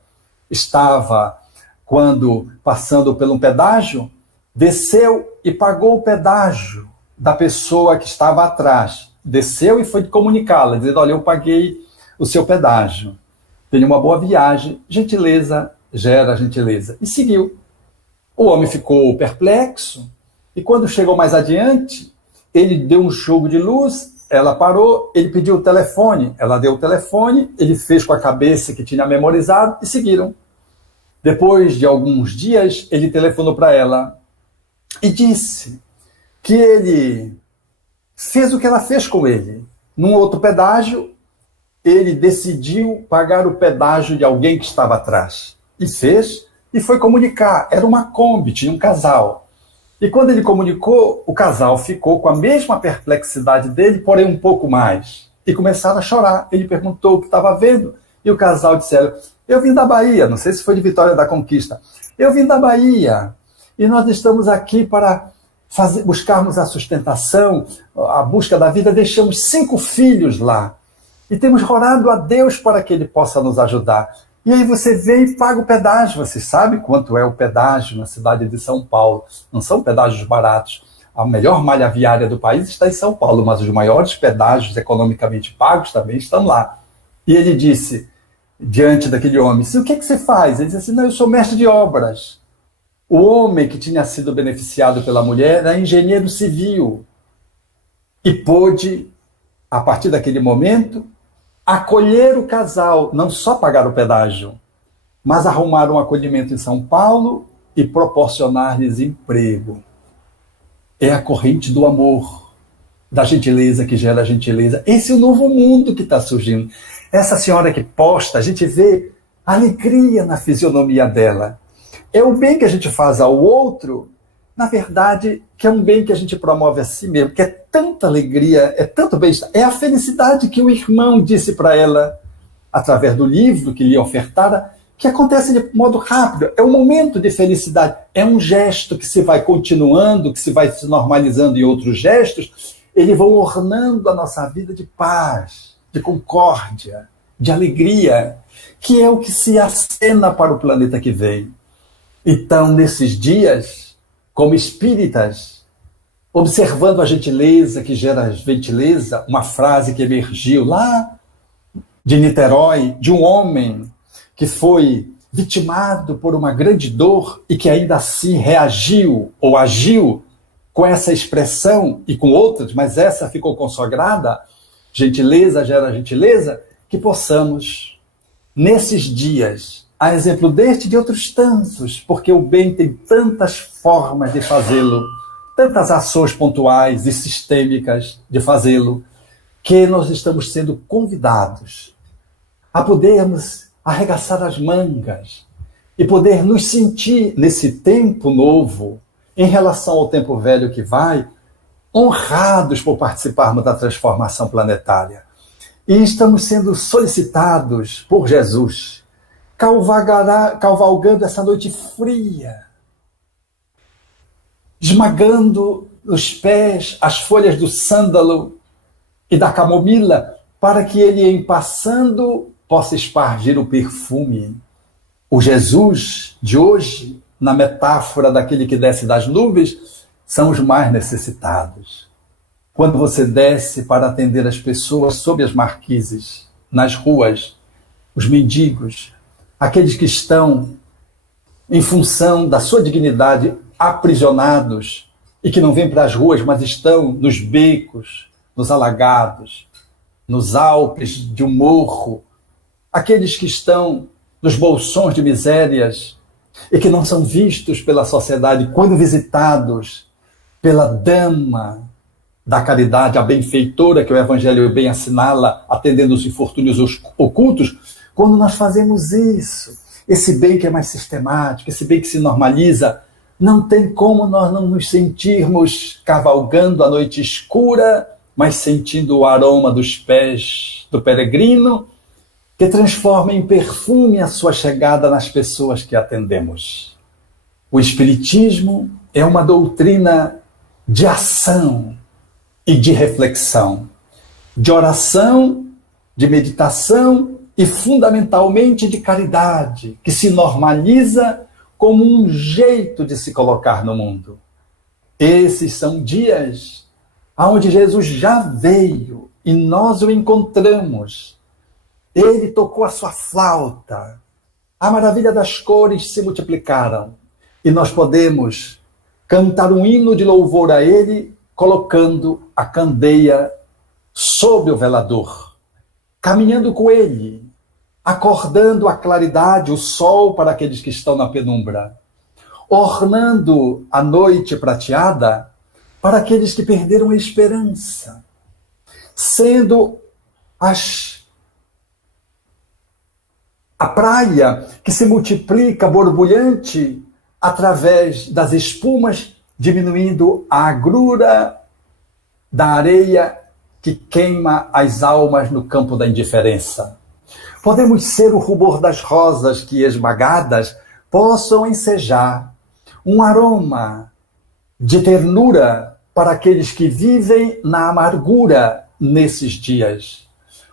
Estava, quando passando por um pedágio, desceu e pagou o pedágio da pessoa que estava atrás. Desceu e foi comunicá-la, dizendo: olha, eu paguei o seu pedágio. Tenha uma boa viagem. Gentileza gera gentileza. E seguiu. O homem ficou perplexo e quando chegou mais adiante, ele deu um jogo de luz, ela parou, ele pediu o telefone, ela deu o telefone, ele fez com a cabeça que tinha memorizado e seguiram. Depois de alguns dias, ele telefonou para ela e disse que ele fez o que ela fez com ele. Num outro pedágio, ele decidiu pagar o pedágio de alguém que estava atrás. E fez, e foi comunicar. Era uma Kombi, tinha um casal. E quando ele comunicou, o casal ficou com a mesma perplexidade dele, porém um pouco mais. E começaram a chorar. Ele perguntou o que estava vendo, e o casal disseram: eu vim da Bahia, não sei se foi de Vitória da Conquista. Eu vim da Bahia, e nós estamos aqui para buscarmos a sustentação, a busca da vida. Deixamos 5 filhos lá. E temos orado a Deus para que Ele possa nos ajudar. E aí você vem e paga o pedágio. Você sabe quanto é o pedágio na cidade de São Paulo. Não são pedágios baratos. A melhor malha viária do país está em São Paulo, mas os maiores pedágios economicamente pagos também estão lá. E ele disse, diante daquele homem: o que é que você faz? Ele disse assim: não, eu sou mestre de obras. O homem que tinha sido beneficiado pela mulher era engenheiro civil. E pôde, a partir daquele momento, acolher o casal, não só pagar o pedágio, mas arrumar um acolhimento em São Paulo e proporcionar-lhes emprego. É a corrente do amor, da gentileza que gera gentileza. Esse é o novo mundo que está surgindo. Essa senhora que posta, a gente vê alegria na fisionomia dela. É o bem que a gente faz ao outro, na verdade, que é um bem que a gente promove a si mesmo, que é tanta alegria, é tanto bem-estar. É a felicidade que o irmão disse para ela, através do livro que lhe ofertara, que acontece de modo rápido. É um momento de felicidade. É um gesto que se vai continuando, que se vai se normalizando em outros gestos, eles vão ornando a nossa vida de paz, de concórdia, de alegria, que é o que se acena para o planeta que vem. Então, nesses dias, como espíritas, observando a gentileza que gera gentileza, uma frase que emergiu lá de Niterói, de um homem que foi vitimado por uma grande dor e que ainda assim reagiu ou agiu com essa expressão e com outras, mas essa ficou consagrada, gentileza gera gentileza, que possamos, nesses dias, a exemplo deste e de outros tantos, porque o bem tem tantas formas de fazê-lo, tantas ações pontuais e sistêmicas de fazê-lo, que nós estamos sendo convidados a podermos arregaçar as mangas e poder nos sentir nesse tempo novo, em relação ao tempo velho que vai, honrados por participarmos da transformação planetária. E estamos sendo solicitados por Jesus, cavalgando essa noite fria, esmagando os pés as folhas do sândalo e da camomila, para que ele, em passando, possa espargir o perfume. O Jesus de hoje, na metáfora daquele que desce das nuvens, são os mais necessitados. Quando você desce para atender as pessoas sob as marquises, nas ruas, os mendigos, aqueles que estão, em função da sua dignidade, aprisionados e que não vêm para as ruas, mas estão nos becos, nos alagados, nos alpes de um morro, aqueles que estão nos bolsões de misérias e que não são vistos pela sociedade quando visitados pela dama da caridade, a benfeitora que o Evangelho bem assinala, atendendo os infortúnios ocultos. Quando nós fazemos isso, esse bem que é mais sistemático, esse bem que se normaliza, não tem como nós não nos sentirmos cavalgando a noite escura, mas sentindo o aroma dos pés do peregrino, que transforma em perfume a sua chegada nas pessoas que atendemos. O Espiritismo é uma doutrina de ação e de reflexão, de oração, de meditação e, fundamentalmente, de caridade, que se normaliza como um jeito de se colocar no mundo. Esses são dias onde Jesus já veio e nós o encontramos. Ele tocou a sua flauta, a maravilha das cores se multiplicaram e nós podemos cantar um hino de louvor a ele, colocando a candeia sob o velador, caminhando com ele, acordando a claridade, o sol para aqueles que estão na penumbra, ornando a noite prateada para aqueles que perderam a esperança, sendo a praia que se multiplica borbulhante através das espumas, diminuindo a agrura da areia que queima as almas no campo da indiferença. Podemos ser o rubor das rosas que, esmagadas, possam ensejar um aroma de ternura para aqueles que vivem na amargura nesses dias.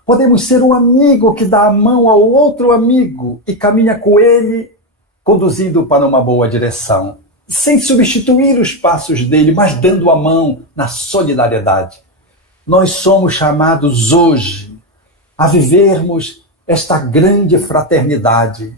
Podemos ser um amigo que dá a mão ao outro amigo e caminha com ele, conduzindo para uma boa direção, sem substituir os passos dele, mas dando a mão na solidariedade. Nós somos chamados hoje a vivermos esta grande fraternidade,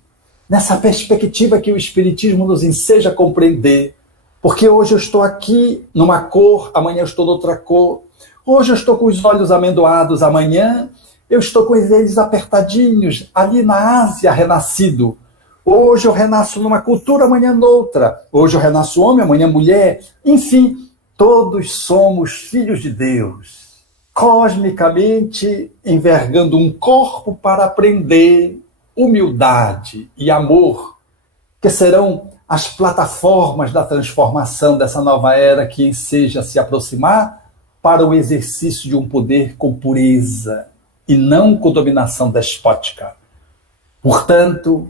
nessa perspectiva que o Espiritismo nos enseja a compreender, porque hoje eu estou aqui numa cor, amanhã eu estou noutra cor, hoje eu estou com os olhos amendoados, amanhã eu estou com eles apertadinhos, ali na Ásia renascido. Hoje eu renasço numa cultura, amanhã noutra. Hoje eu renasço homem, amanhã mulher. Enfim, todos somos filhos de Deus, cosmicamente envergando um corpo para aprender humildade e amor, que serão as plataformas da transformação dessa nova era que enseja se aproximar para o exercício de um poder com pureza e não com dominação despótica. Portanto,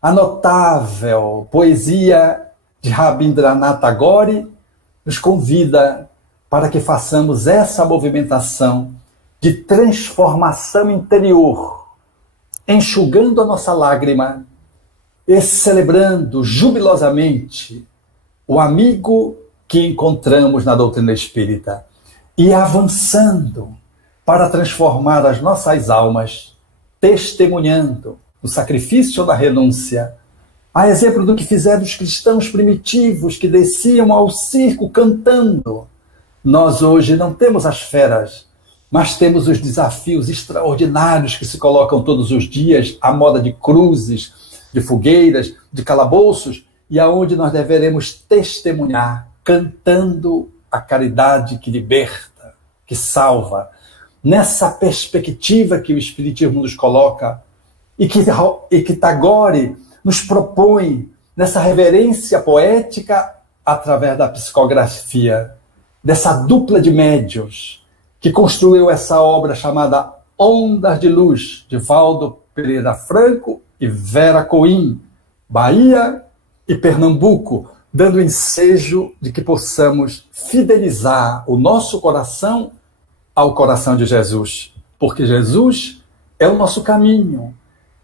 a notável poesia de Rabindranath Tagore nos convida para que façamos essa movimentação de transformação interior, enxugando a nossa lágrima e celebrando jubilosamente o amigo que encontramos na doutrina espírita e avançando para transformar as nossas almas, testemunhando o sacrifício da renúncia, a exemplo do que fizeram os cristãos primitivos que desciam ao circo cantando. Nós hoje não temos as feras, mas temos os desafios extraordinários que se colocam todos os dias, à moda de cruzes, de fogueiras, de calabouços, e aonde nós deveremos testemunhar, cantando a caridade que liberta, que salva, nessa perspectiva que o Espiritismo nos coloca e que Tagore nos propõe, nessa reverência poética através da psicografia, dessa dupla de médiuns que construiu essa obra chamada Ondas de Luz, de Valdo Pereira Franco e Vera Coim, Bahia e Pernambuco, dando ensejo de que possamos fidelizar o nosso coração ao coração de Jesus, porque Jesus é o nosso caminho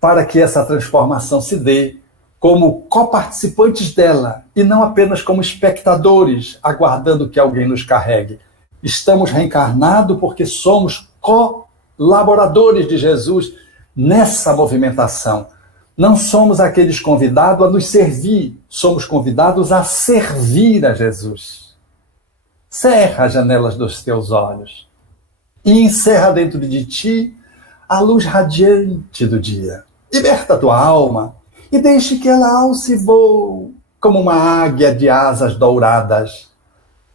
para que essa transformação se dê como coparticipantes dela e não apenas como espectadores, aguardando que alguém nos carregue. Estamos reencarnados porque somos colaboradores de Jesus nessa movimentação. Não somos aqueles convidados a nos servir, somos convidados a servir a Jesus. Cerra as janelas dos teus olhos e encerra dentro de ti a luz radiante do dia. Liberta a tua alma e deixe que ela alce e voe como uma águia de asas douradas,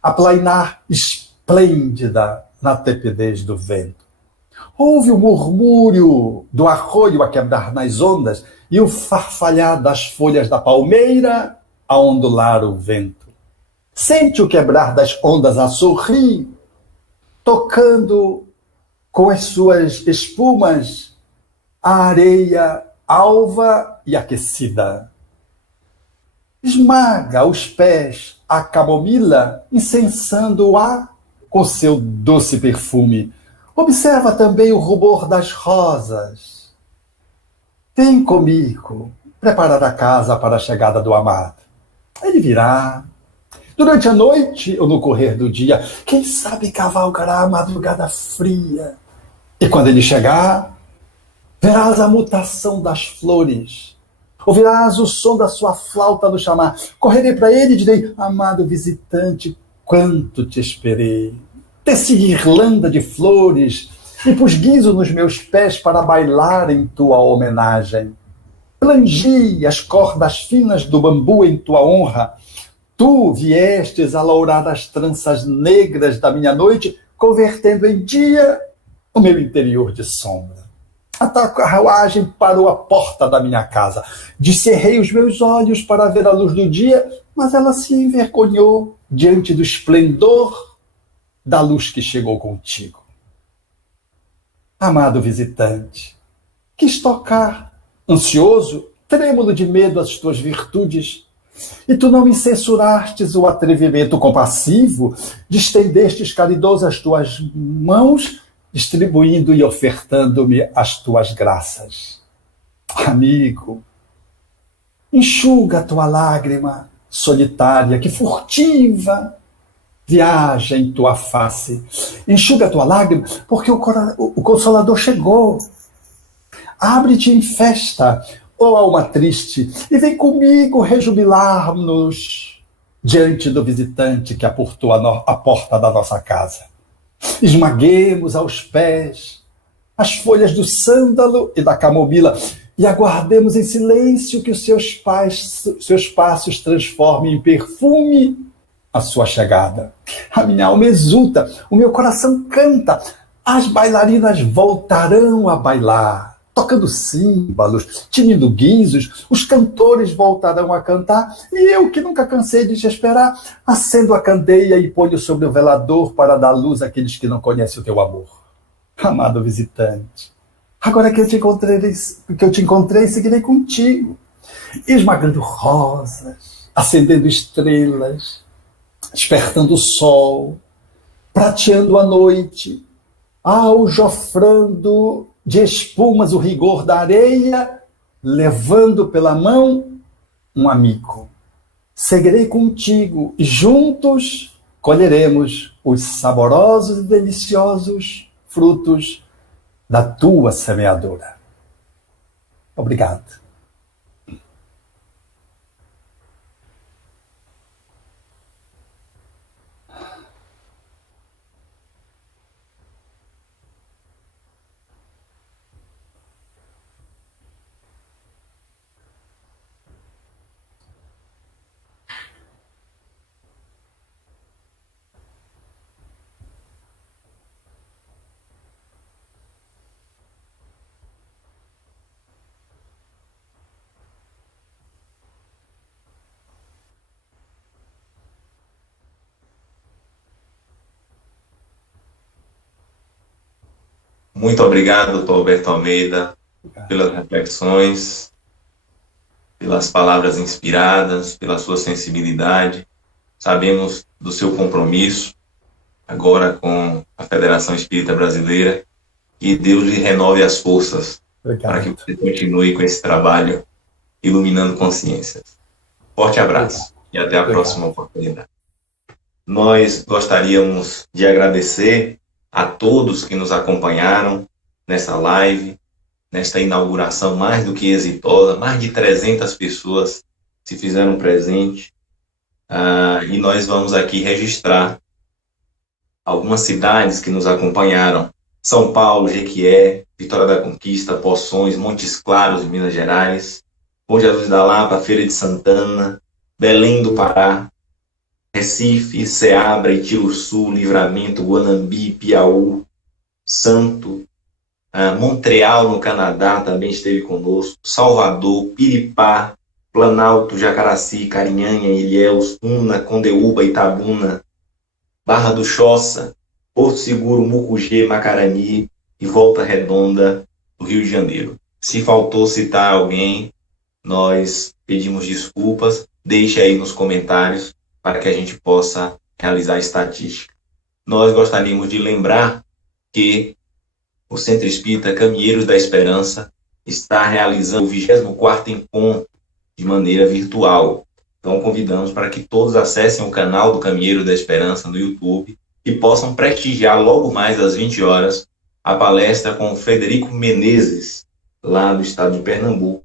a plainar esplêndida na tepidez do vento. Ouve o murmúrio do arroio a quebrar nas ondas e o farfalhar das folhas da palmeira a ondular o vento. Sente o quebrar das ondas a sorrir, tocando com as suas espumas a areia alva e aquecida. Esmaga os pés a camomila, incensando o ar com seu doce perfume. Observa também o rubor das rosas. Vem comigo preparar a casa para a chegada do amado. Ele virá. Durante a noite ou no correr do dia, quem sabe cavalgará a madrugada fria. E quando ele chegar, verás a mutação das flores. Ouvirás o som da sua flauta no chamar. Correrei para ele e direi: amado visitante, quanto te esperei. Teci guirlanda de flores e pus guiso nos meus pés para bailar em tua homenagem. Plangi as cordas finas do bambu em tua honra. Tu viestes a lourar as tranças negras da minha noite, convertendo em dia o meu interior de sombra. A tua carruagem parou à porta da minha casa. Descerrei os meus olhos para ver a luz do dia, mas ela se envergonhou diante do esplendor da luz que chegou contigo. Amado visitante, quis tocar, ansioso, trêmulo de medo às tuas virtudes, e tu não me censurastes o atrevimento compassivo, estendestes caridoso as tuas mãos, distribuindo e ofertando-me as tuas graças. Amigo, enxuga a tua lágrima solitária, que furtiva viaja em tua face. Enxuga a tua lágrima, porque o Consolador chegou. Abre-te em festa, ó alma triste, e vem comigo rejubilar-nos diante do visitante que aportou a porta da nossa casa. Esmaguemos aos pés as folhas do sândalo e da camomila e aguardemos em silêncio que os seus passos transformem em perfume a sua chegada. A minha alma exulta, o meu coração canta, as bailarinas voltarão a bailar, tocando símbolos, tinindo guizos, os cantores voltarão a cantar, e eu, que nunca cansei de te esperar, acendo a candeia e ponho sobre o velador para dar luz àqueles que não conhecem o teu amor. Amado visitante, agora que eu te encontrei, seguirei contigo, esmagando rosas, acendendo estrelas, despertando o sol, prateando a noite, aljofrando de espumas o rigor da areia, levando pela mão um amigo. Seguirei contigo e juntos colheremos os saborosos e deliciosos frutos da tua semeadura. Obrigado. Muito obrigado, Dr. Alberto Almeida, pelas reflexões, pelas palavras inspiradas, pela sua sensibilidade. Sabemos do seu compromisso agora com a Federação Espírita Brasileira, e Deus lhe renove as forças para que você continue com esse trabalho iluminando consciências. Forte abraço e até a próxima oportunidade. Nós gostaríamos de agradecer a todos que nos acompanharam nessa live, nesta inauguração mais do que exitosa. Mais de 300 pessoas se fizeram presente, e nós vamos aqui registrar algumas cidades que nos acompanharam: São Paulo, Jequié, Vitória da Conquista, Poções, Montes Claros, Minas Gerais, Bom Jesus da Lapa, Feira de Santana, Belém do Pará, Recife, Ceabra, Itiúçu, Livramento, Guanambi, Piauí, Santo, Montreal, no Canadá, também esteve conosco, Salvador, Piripá, Planalto, Jacaraci, Carinhanha, Ilhéus, Una, Condeúba, Itabuna, Barra do Choça, Porto Seguro, Mucugê, Macarani e Volta Redonda, do Rio de Janeiro. Se faltou citar alguém, nós pedimos desculpas. Deixe aí nos comentários para que a gente possa realizar a estatística. Nós gostaríamos de lembrar que o Centro Espírita Caminheiros da Esperança está realizando o 24º encontro de maneira virtual. Então, convidamos para que todos acessem o canal do Caminheiros da Esperança no YouTube e possam prestigiar logo mais às 20 horas a palestra com o Frederico Menezes, lá do estado de Pernambuco,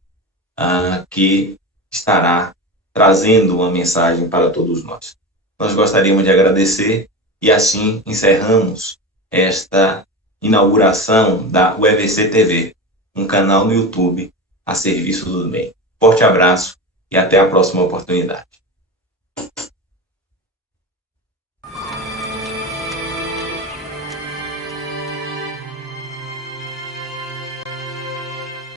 que estará trazendo uma mensagem para todos nós. Nós gostaríamos de agradecer e assim encerramos esta inauguração da UEVC TV, um canal no YouTube a serviço do bem. Forte abraço e até a próxima oportunidade.